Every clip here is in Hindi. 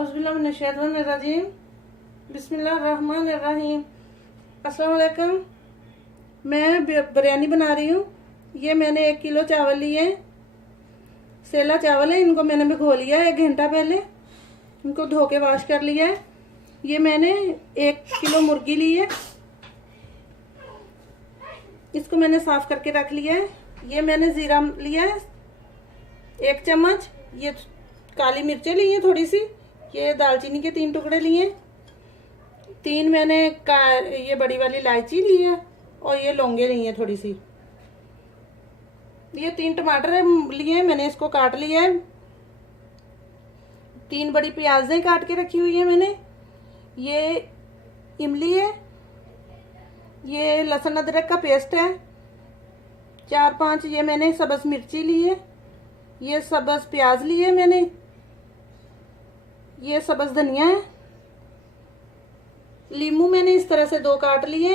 औज़ुबिल्लाहिमिनश्शैतानिर्रजीम बिस्मिल्लाहिर्रहमानिर्रहीम। अस्सलाम वालेकुम। मैं बिरयानी बना रही हूँ। ये मैंने 1 किलो चावल लिए हैं। सेला चावल है, इनको मैंने भिगो लिया है 1 घंटा पहले। इनको धो के वॉश कर लिया है। ये मैंने 1 किलो मुर्गी ली है, इसको मैंने साफ करके रख लिया है। ये मैंने जीरा लिया है 1 चम्मच। ये काली मिर्चें ली हैं थोड़ी सी। ये दालचीनी के 3 टुकड़े लिए। 3 मैंने ये बड़ी वाली इलायची ली है और ये लौंगे ली हैं थोड़ी सी। ये 3 टमाटर लिए हैं, मैंने इसको काट लिया है। 3 बड़ी प्याजें काट के रखी हुई है मैंने। ये इमली है। ये लहसुन अदरक का पेस्ट है। 4-5 ये मैंने सब्ज मिर्ची ली है। ये सब्ज प्याज ली है मैंने। ये सब्ज धनिया है। लीमू मैंने इस तरह से 2 काट लिए।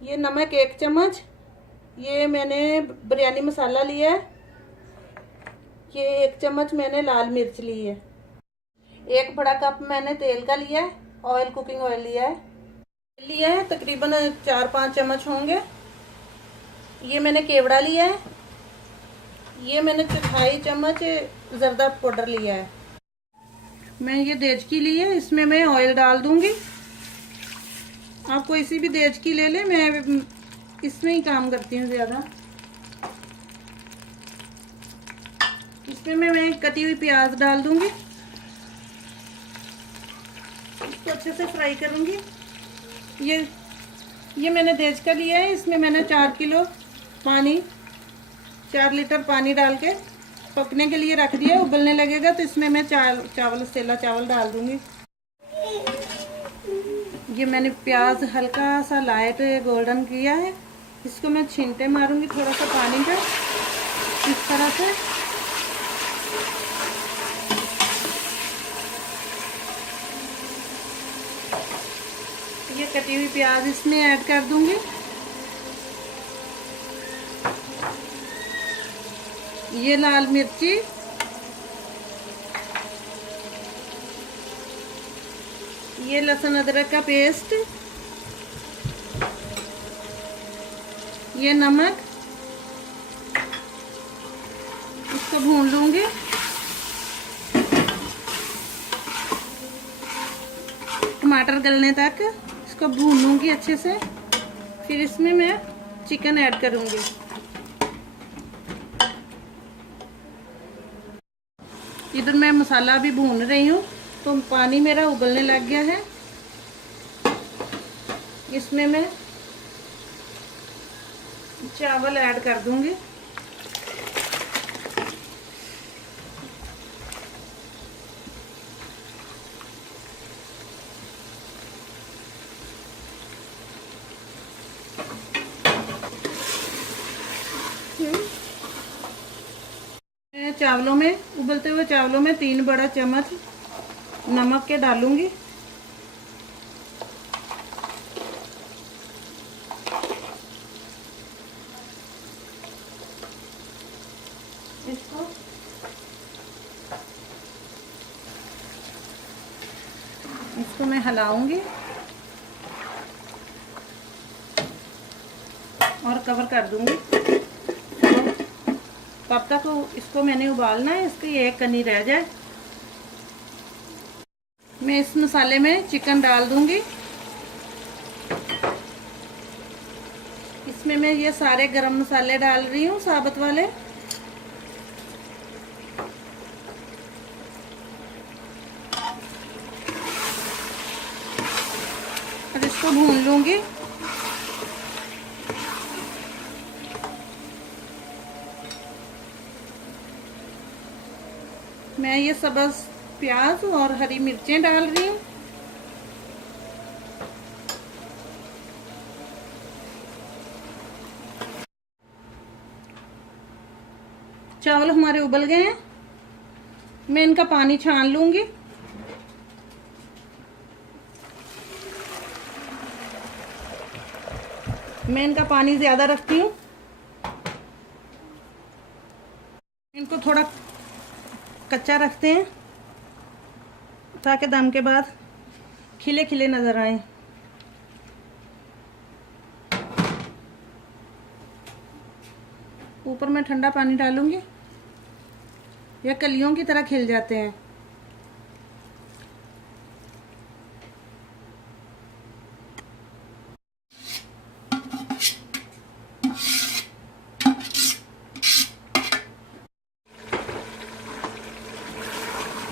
ये नमक 1 चम्मच। ये मैंने बिरयानी मसाला लिया है। ये 1 चम्मच मैंने लाल मिर्च ली है। 1 बड़ा कप मैंने तेल का लिया है, ऑयल कुकिंग ऑयल लिया है तकरीबन 4-5 चम्मच होंगे। ये मैंने केवड़ा लिया है। ये मैंने 1/4 चम्मच जर्दा पाउडर लिया है। मैं ये देचकी ली है, इसमें मैं ऑयल डाल दूंगी। आप कोई सी भी देचकी ले लें, मैं इसमें ही काम करती हूँ ज़्यादा। इसमें मैं कटी हुई प्याज डाल दूंगी। इसको अच्छे से फ्राई करूंगी। ये मैंने देचका लिया है, इसमें मैंने 4 किलो पानी 4 लीटर पानी डाल के पकने के लिए रख दिया। उबलने लगेगा तो इसमें मैं सेला चावल डाल दूंगी। ये मैंने प्याज हल्का सा लाइट गोल्डन किया है। इसको मैं छींटे मारूंगी थोड़ा सा पानी का, इस तरह से। ये कटी हुई प्याज इसमें ऐड कर दूंगी। ये लाल मिर्ची, ये लहसुन अदरक का पेस्ट, ये नमक, इसको भून लूंगी। टमाटर गलने तक इसको भून लूंगी अच्छे से। फिर इसमें मैं चिकन ऐड करूंगी। इधर मैं मसाला भी भून रही हूँ तो पानी मेरा उबलने लग गया है। इसमें मैं चावल ऐड कर दूंगी। चावलों में, उबलते हुए चावलों में 3 बड़ा चम्मच नमक के डालूंगी। इसको मैं हिलाऊंगी और कवर कर दूंगी। तब तक इसको मैंने उबालना है, इसकी 1 कनी रह जाए। मैं इस मसाले में चिकन डाल दूंगी। इसमें मैं ये सारे गरम मसाले डाल रही हूँ, साबुत वाले। और इसको भून लूंगी। मैं ये सब्ज प्याज और हरी मिर्चें डाल रही हूँ। चावल हमारे उबल गए हैं। मैं इनका पानी छान लूंगी। मैं इनका पानी ज्यादा रखती हूँ। इनको थोड़ा कच्चा रखते हैं। ताकि दम के बाद खिले खिले नज़र आए। ऊपर मैं ठंडा पानी डालूंगी, या कलियों की तरह खिल जाते हैं।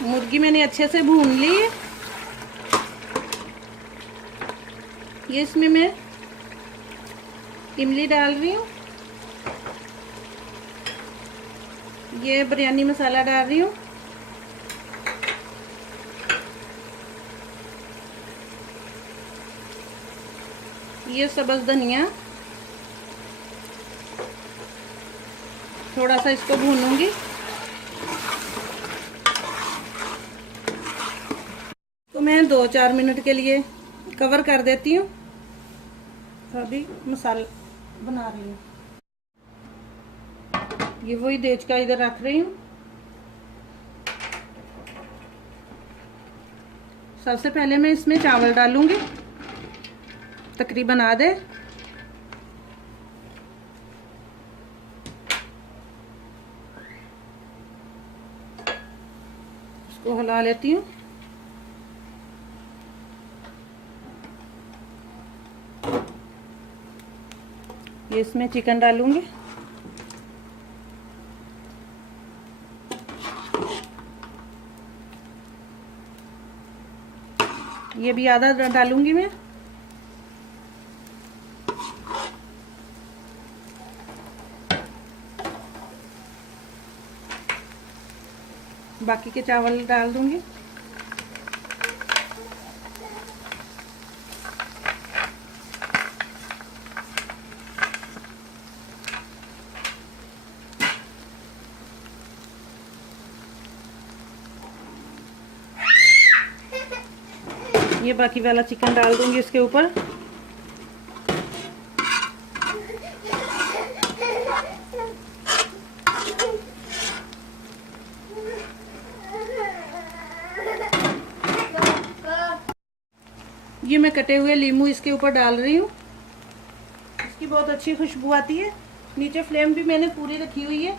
मुर्गी मैंने अच्छे से भून ली है। ये इसमें मैं इमली डाल रही हूँ, ये बिरयानी मसाला डाल रही हूँ, ये सब्ज़ धनिया, थोड़ा सा इसको भूनूंगी। तो मैं 2-4 मिनट के लिए कवर कर देती हूँ। अभी मसाला बना रही हूँ। ये वही देच का इधर रख रही हूँ। सबसे पहले मैं इसमें चावल डालूंगी, तकरीबन आधे। इसको हिला लेती हूँ। ये इसमें चिकन डालूंगी। ये भी आधा डालूंगी मैं। बाकी के चावल डाल दूंगी। ये बाकी वाला चिकन डाल दूंगी इसके ऊपर। ये मैं कटे हुए नींबू इसके ऊपर डाल रही हूँ। इसकी बहुत अच्छी खुशबू आती है। नीचे फ्लेम भी मैंने पूरी रखी हुई है,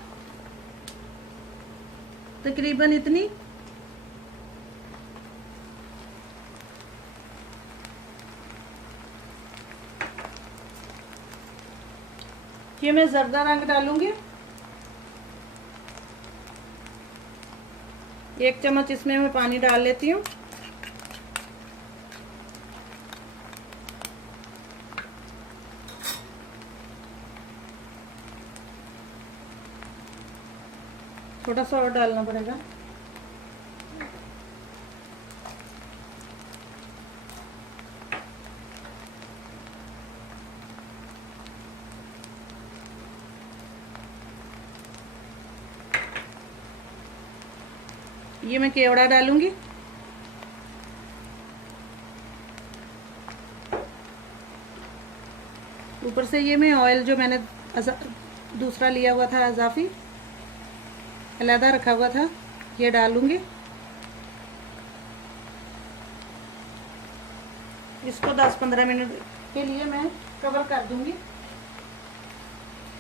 तकरीबन इतनी। ये मैं जर्दा रंग डालूंगी। 1 चम्मच इसमें मैं पानी डाल लेती हूँ। थोड़ा सा और डालना पड़ेगा। ये मैं केवड़ा डालूंगी। ऊपर से ये मैं ऑयल जो मैंने दूसरा लिया हुआ था अजाफी, अलहदा रखा हुआ था, ये डालूंगी। इसको 10-15 मिनट के लिए मैं कवर कर दूंगी।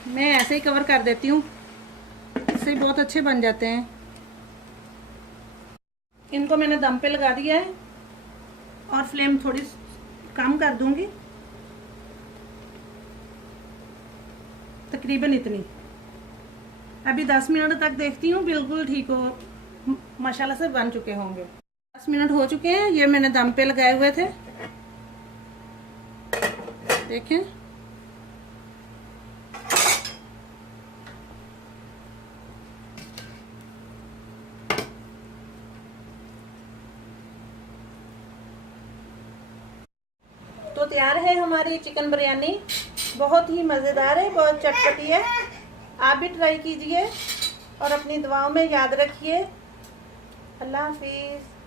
मैं ऐसे ही कवर कर देती हूँ, इससे बहुत अच्छे बन जाते हैं। इनको मैंने दम पे लगा दिया है और फ्लेम थोड़ी कम कर दूंगी, तकरीबन इतनी। अभी 10 मिनट तक देखती हूँ, बिल्कुल ठीक हो, माशाल्लाह से बन चुके होंगे। 10 मिनट हो चुके हैं। ये मैंने दम पे लगाए हुए थे, देखें। तो तैयार है हमारी चिकन बिरयानी। बहुत ही मज़ेदार है, बहुत चटपटी है। आप भी ट्राई कीजिए और अपनी दुआओं में याद रखिए। अल्लाह हाफिज़।